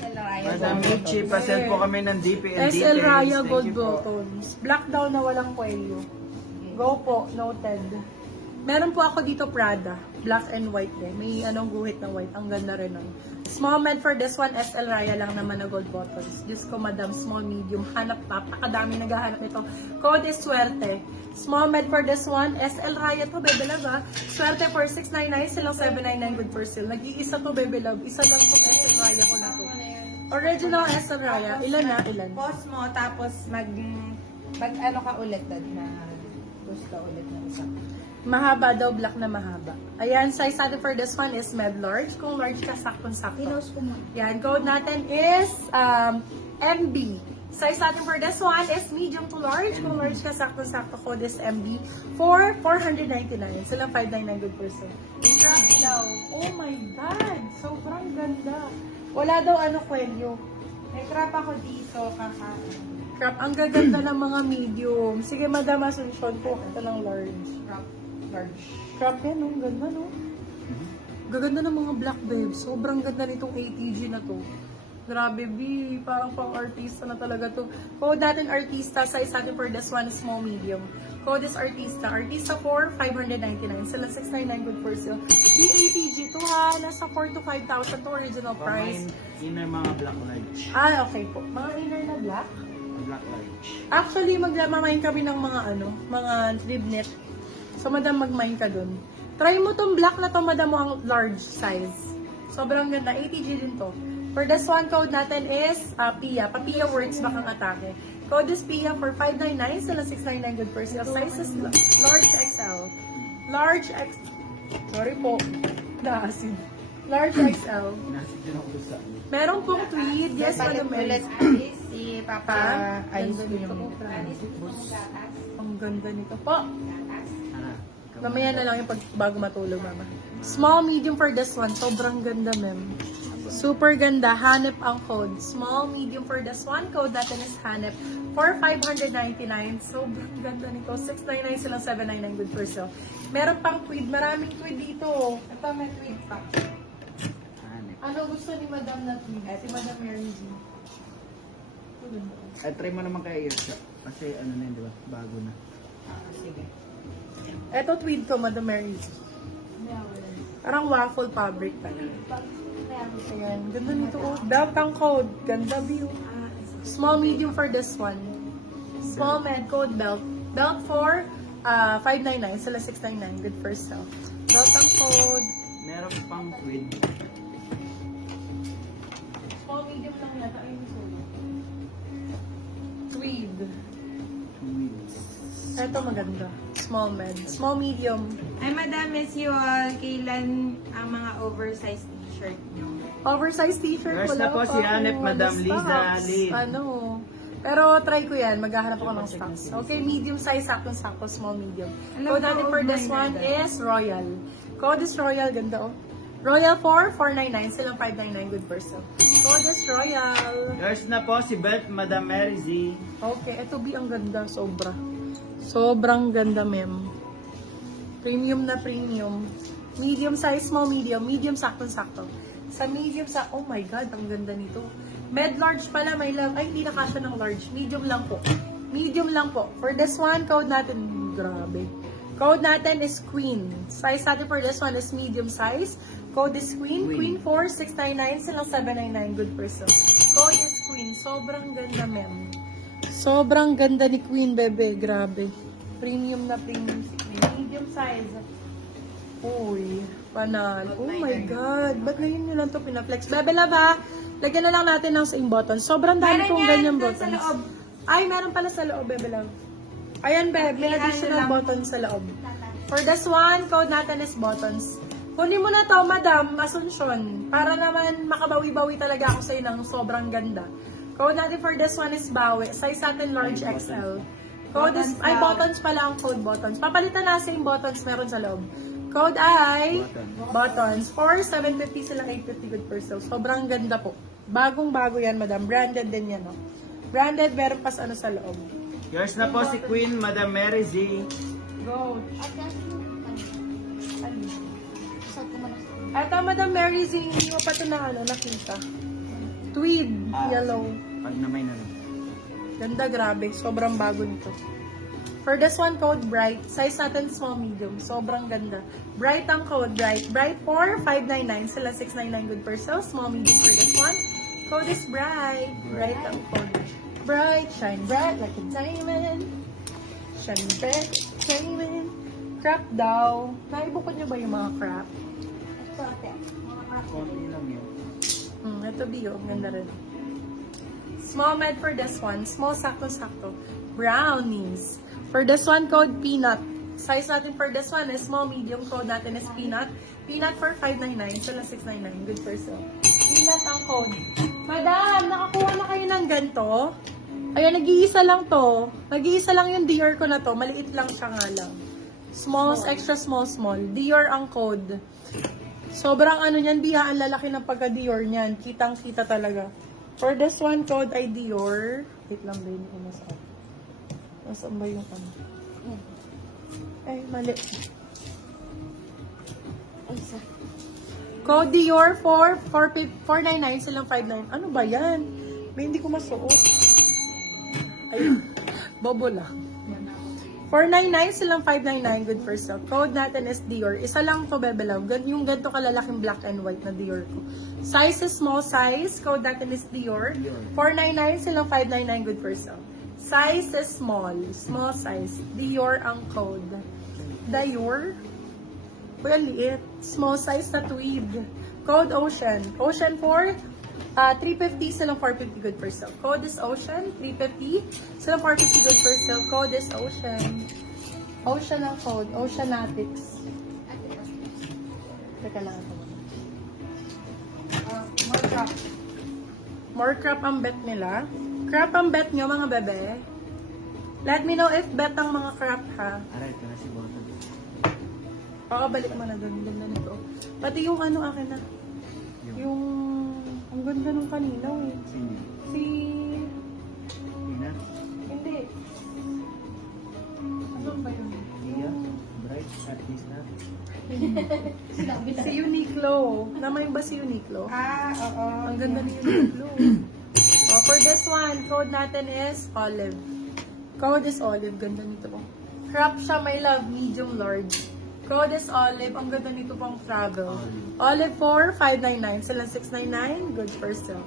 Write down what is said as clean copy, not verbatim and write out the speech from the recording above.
SL Raya. Madam Michi, pasend po kami ng DP and SL details. Raya Thank Gold you po. Buttons. Black daw na walang kwelyo. Go po, noted. Meron po ako dito Prada. Black and white din. May anong guhit na white. Ang ganda rin nun. Small med for this one, SL Raya lang naman na gold buttons. Diyos ko, madam, small, medium. Hanap pa. Pakadami naghahanap nito. Code is swerte. Small med for this one, SL Raya to, Bebe Love, ha? Swerte for 699, silang 799 good for sale. Nag-iisa to, Bebe Love. Isa lang tong SL Raya ko na to. Original SL Raya. Ilan na? Ilan? Pause mo, tapos mag ano ka ulit, dad, na push ka ulit na isa. Mahaba daw, black na mahaba. Ayan, size natin for this one is med large. Kung large ka, saktong-sakto. Pinos ko mo. Yan, code natin is MB. Size natin for this one is medium to large. Kung large ka, saktong-sakto, code is MB for 499. Silang 599 good person. Crop daw. Oh my God! Sobrang ganda. Wala daw ano kwelyo. May crop ako dito, kakain. Crop, ang gaganda ng mga medium. Sige, Madam Asuncion po. Ito ng large. Crop. Large. Crop yan, no? Ganda, no? Gaganda ng mga black babe. Sobrang ganda nitong ATG na to. Grabe, B. Parang pang artista na talaga to. Code natin artista. Size natin for this one is small medium. Code is artista. Artista for 599. Sila 699 good for sale. The ATG to ha. Nasa 4 to 5,000 to original price. Inner mga black large. Ah, okay po. Mga inner na black. Black large. Actually, magmamain kami ng mga mga rib knit. So, madam, mag-mine ka dun. Try mo tong black na to, madam, mo ang large size. Sobrang ganda. ATG din to. For this one, code natin is PIA. Pa-PIA works bakang atake. Code is PIA for 599. Sila 699 good for sale. Size is large XL. Large X... Sorry po. Naasin. Large XL. Nasa din ako sa Meron pong tweed. Yes, madam. Ulit, si Papa. Ayos ko yung Ang ganda nito po. Mamaya na lang yung bago matulog, mama. Small, medium for this one. Sobrang ganda, ma'am. Super ganda. Hanep ang code. Small, medium for this one. Code natin is Hanep for 599. Sobrang ganda nito. 699 silang 799 good for sale. Meron pang tweed. Maraming tweed dito. Ito, may tweed pa. Ano gusto ni Madam na tweed? Si Madam Mary G. Ay, try mo naman kaya earshot. Kasi ano na yun, di ba? Bago na. Sige. Ito tweed ko, Madam Mary G. Parang waffle fabric pa. Ayan. Ganda nito. Oh. Belt ang code. Ganda view. Small, medium for this one. Small med code belt. Belt for 599. Sila 699. Good for sale. Belt ang code. Meron pang tweed. Small, medium lang yata. Ayun, sorry. Tweed. Tweeds. Ito maganda. Small med. Small, medium. Ay, Madam, miss you all. Kailan ang mga oversized t-shirt nyo? Oversized t-shirt First wala na po pa si Hanep, ako. Madam Ano, Liza stocks? Lee. Ano? Pero try ko yan. Maghahanap ako ng stocks. Okay, medium size, sakto-sakto, small, medium. Alam Code ko, natin for oh this my one God. is Royal. Code is Royal. Ganda, oh. Royal for 499. Silang 599. Good person. Code is Royal. Yours na po si Beth, Madam Mary Z. Okay, ito B ang ganda. Sobra. Sobrang ganda, ma'am. Premium na premium. Medium size, small, medium. Medium, sakto-sakto. Sa medium, oh my God, ang ganda nito. Med large pala, may love. Ay, hindi na kasya ng large. Medium lang po. Medium lang po. For this one, code natin, grabe. Code natin is Queen. Size natin for this one is medium size. Code is Queen. Queen 4699, silang 799. Good person. Code is Queen. Sobrang ganda, ma'am. Sobrang ganda ni Queen, bebe. Grabe. Premium na premium si Queen. Medium size. Uy, panal. Oh my God. Ba't ngayon nyo lang ito pinaflex? Bebe love ha. Lagyan na lang natin ng same buttons. Sobrang dami Meron kong yan ganyan dun buttons. sa loob. Ay, meron pala sa loob, bebe love. Ayan, bebe. May Okay, additional ano lang. buttons sa loob. For this one, code natin is buttons. Kunin mo na to, Madam Asuncion. Para naman makabawi-bawi talaga ako sa'yo ng sobrang ganda. Code natin for this one is Bawi. Size natin large XL. Code is, ay buttons pala ang code buttons. Papalitan na same buttons meron sa loob. Code ay buttons. For 750 silang 850 good per sale. Sobrang ganda po. Bagong-bago yan, Madam. Branded din yan, no? Branded, meron pas ano sa loob. Yours na po si Queen, Madam Mary Z. Go. Ito, Madam Mary Z, hindi mo pa ito na, nakita. Tweed, Ah, yellow. Pag namay na lang. Ganda, grabe. Sobrang bago nito. For this one, code Bright. Size natin small, medium. Sobrang ganda. Bright ang code, Bright. Bright for 599. Sila 699 good per sale. Small, medium for this one. Code is Bright. Bright ang code. Bright, shine bright like a diamond. Shine bright, diamond. Crap daw. Naibukod niyo ba yung mga crap? Ito ate. Mga kape. Konti lang yun. Ito Bio. Ganda rin. Small med for this one. Small, sakto-sakto. Brownies. For this one, code Peanut. Size natin for this one is small, medium. Code natin is Peanut. Peanut for 599. Sila 699. Good for sale. Peanut ang code. Madam, nakakuha na kayo ng ganito? Ayan, nag-iisa lang to. Nag-iisa lang yung Dior ko na to. Maliit lang siya nga lang. Small, extra small, small. Dior ang code. Sobrang ano niyan, Biha, ang lalaki ng pagka-Dior niyan. Kitang-kita talaga. For this one, code ay Dior. Wait lang ba yun ko nasa? Nasaan ba yung ano? Ay, mali. Ay, isa. Code Dior for 499 silang 59. Ano ba yan? May hindi ko masuot. Ay, bobo lang. 499 silang 599. Good for sale. Code natin is Dior. Isa lang to, bebelaw. Yung ganito kalalaking black and white na Dior ko. Size is small size. Code natin is Dior. 499 silang 599. Good for sale. Size is small. Small size. Dior ang code. Dior? Well, liit. Small size na tweed. Code Ocean. Ocean for 350 silang 450 good for sale. Code is Ocean. 350 silang 450 good for sale. Code is Ocean. Ocean ang code. Oceanatics. Teka lang ito. More crop. More crap ang bet nila. Crap ang bet nyo, mga bebe. Let me know if bet ang mga crap, ha? Aray, ito na si Bota. Oo, balik mo na doon. Ganda nito. Pati yung ano akin na. Yung... Ang ganda nung kanina, eh. Sino? Si... Peanut? Hindi. Ano ba yun? Lia? Bright? Artist na? Sinabi na. Si Uniqlo. Namay ba si Uniqlo? Oo. Ang ganda ni Uniqlo. Oh, for this one, code natin is Olive. Code is Olive. Ganda nito. Crop siya, my love. Medium large. Code is Olive. Ang ganda nito pang travel. Olive for 599. Sila 699. Good for sale.